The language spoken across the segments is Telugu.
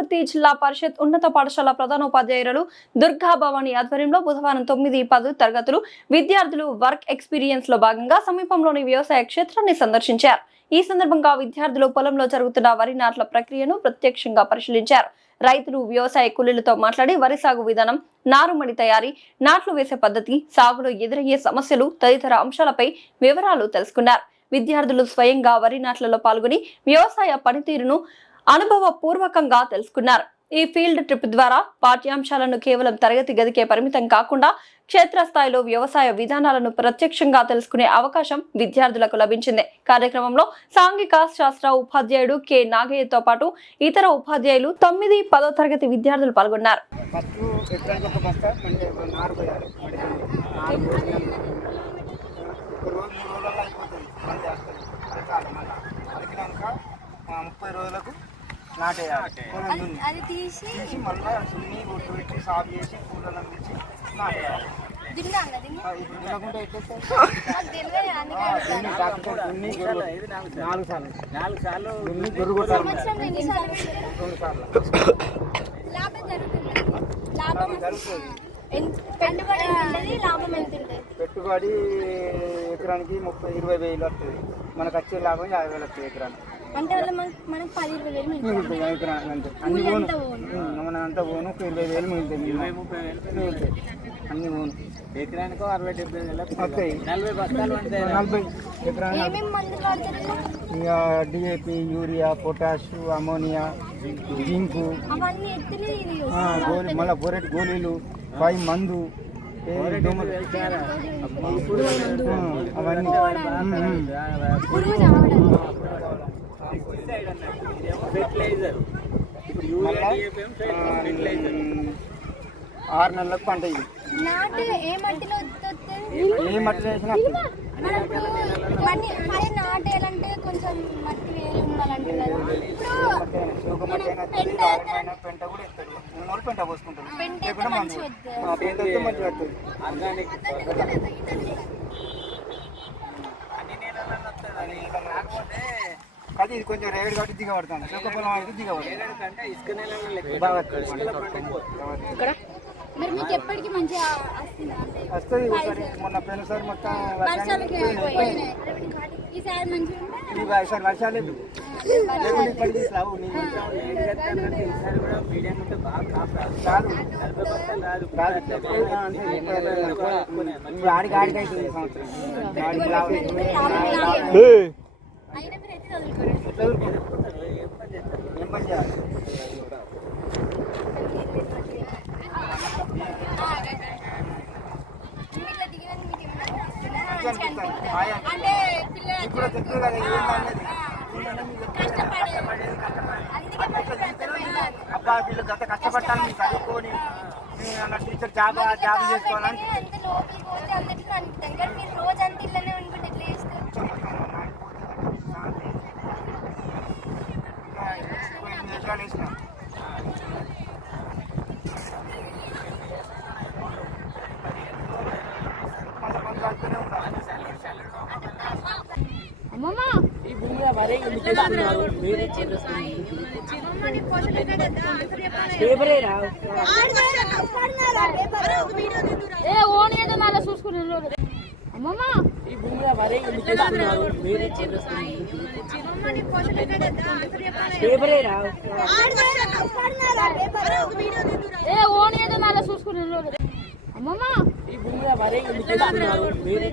వనపర్తి జిల్లా పరిషత్ ఉన్నత పాఠశాల ప్రధానోపాధ్యాయురాలు దుర్గా భవాని ఆధ్వర్యంలో బుధవారం 9-10 తరగతులు విద్యార్థులు వర్క్ ఎక్స్పీరియన్స్ లో భాగంగా సమీపంలోని వ్యవసాయ క్షేత్రాన్ని సందర్శించారు. ఈ సందర్భంగా విద్యార్థులు పొలంలో జరుగుతున్న వరి నాట్ల ప్రక్రియను ప్రత్యక్షంగా పరిశీలించారు. రైతులు వ్యవసాయ కూలీలతో మాట్లాడి వరి సాగు విధానం, నారుమడి తయారీ, నాట్లు వేసే పద్ధతి, సాగులో ఎదురయ్యే సమస్యలు తదితర అంశాలపై వివరాలు తెలుసుకున్నారు. విద్యార్థులు స్వయంగా వరి నాట్లలో పాల్గొని వ్యవసాయ పనితీరును అనుభవపూర్వకంగా తెలుసుకున్నారు. ఈ ఫీల్డ్ ట్రిప్ ద్వారా పాఠ్యాంశాలను కేవలం తరగతి గదికే పరిమితం కాకుండా క్షేత్రస్థాయిలో వ్యవసాయ విధానాలను ప్రత్యక్షంగా తెలుసుకునే అవకాశం విద్యార్థులకు లభించింది. కార్యక్రమంలో సాంఘిక శాస్త్ర ఉపాధ్యాయుడు కె నాగయ్యతో పాటు ఇతర ఉపాధ్యాయులు 9-10 తరగతి విద్యార్థులు పాల్గొన్నారు. అది తీసి మళ్ళీ సున్ని ఒట్టు పెట్టి సాగు చేసి పూలను తెచ్చి నాటేయాలి. పెట్టుబడి ఎకరానికి 30-20 వేలు వస్తుంది. మనకు వచ్చే లాభం 50,000 వస్తుంది ఎకరానికి. అంటే మనకు 10-20 వేలు అంతా పోను 20,000 మిగులుతాయి, 30,000 అన్ని పోను. ఎకరానికి 60-70 వేలు వస్తాయి. 40 బస్తాలు 40 ఎకరానికి ఇక DAP, urea, potash, ammonia, zinc, మళ్ళీ బొరెట్ గోళీలు, పై మందు, అవన్నీ 6 నెలలకు పంట. ఇది ఏ మట్టిలో వేసినా నాటేయాలంటే కొంచెం మట్టి వేరే ఉండాలంటే పెంట కూడా ఇస్తారు. 3 పెంట పోసుకుంటారు. పెంట మంచిగా వస్తుంది. అది కొంచెం రేగడి కాబట్టి దిగబడతాను. పొలం అయితే దిగబడుతుంది. బాగా మరి మీకు ఎప్పటికీ మంచిగా వస్తుంది. ఒకసారి మొన్న పోయినసారి మొత్తం ఈసారి వర్షాలు లేదు. ఆడికి అవుతుంది ఈ సంవత్సరం. ఏం పని చేయాలి? ఇప్పుడు చెప్తూ కదా అబ్బా వీళ్ళు గత కష్టపడతాను, మీకు చదువుకొని టీచర్ జాబ్ చేసుకోవాలని ఈ భూమిలో వరే ఎందుకు చేస్తున్నారు? మీరే ఈ భూమిలో వరే ఎందుకు చేస్తున్నారు? మీరే ఈ భూమిలో వరే ఎందుకు చేస్తున్నారు? మీరే ఈ భూమిలో వరే ఎందుకు చేస్తున్నారు? మీరే ఈ భూమిలో వరే ఎందుకు చేస్తున్నారు? మీరే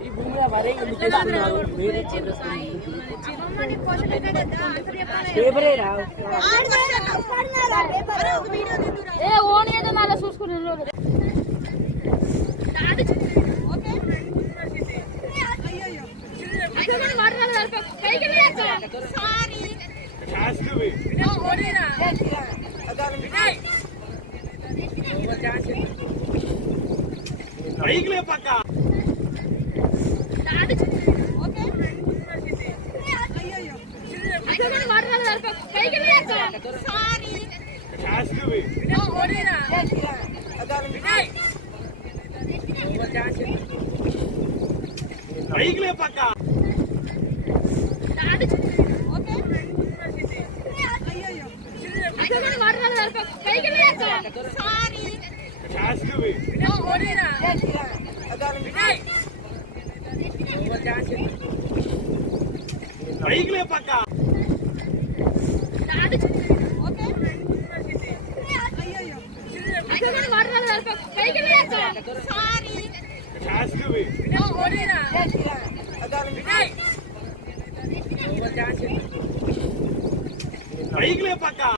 ఈ భూమిలో వరే ఎందుకు చేస్తున్నారు? మీరే చూసుకుని పైకి లేపక్క